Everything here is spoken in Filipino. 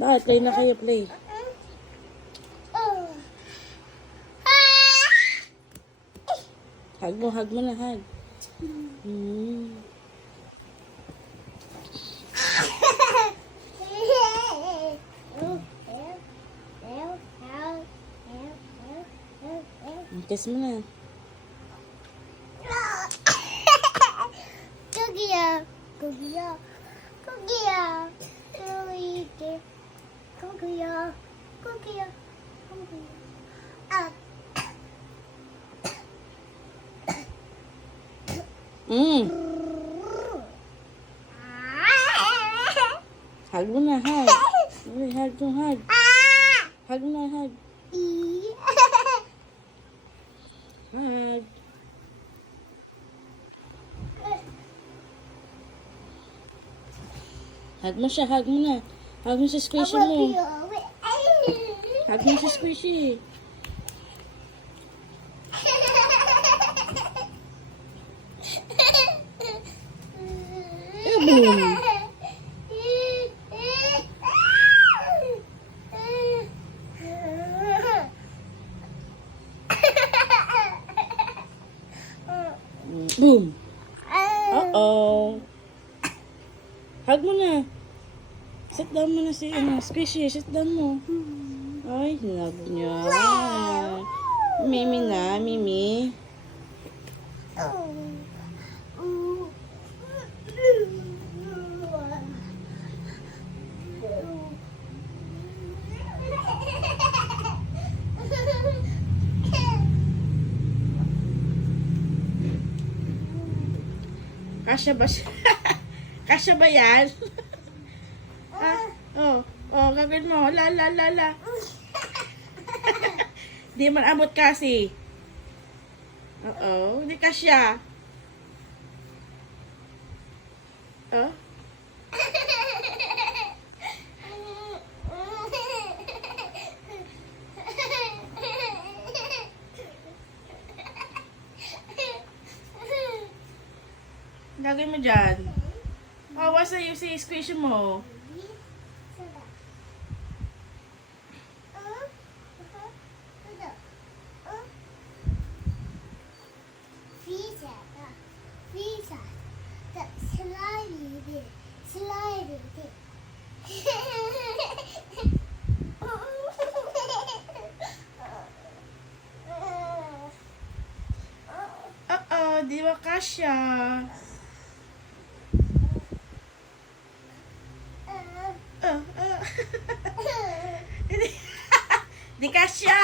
Bakit? Play na kayo, play. Hug mo na, hug. Kiss mo na. Kugiya. Kugiya. Kugiya. Kugiya. Kugiya. Kugiya. Kugiya. Ah. Hug mo na, hug. Uy, hug mo, hug. Hug na, hug. Hug. Hug mo siya, hug mo na. Hug mo si Squishy mo. Hug mo si Squishy. Boom. Boom. Uh-oh. Hug mo na. Sit down mo na si Squishy. Sit down mo. Ay, love niya. Mimi na, Mimi. Kasya ba siya? Kasya ba yan? Gagawin mo. La. Di man abot kasi. Hindi kasya. Gagawin mo dyan. Awa sa'yo si Squishy mo. Di ba kasya? Di kasya!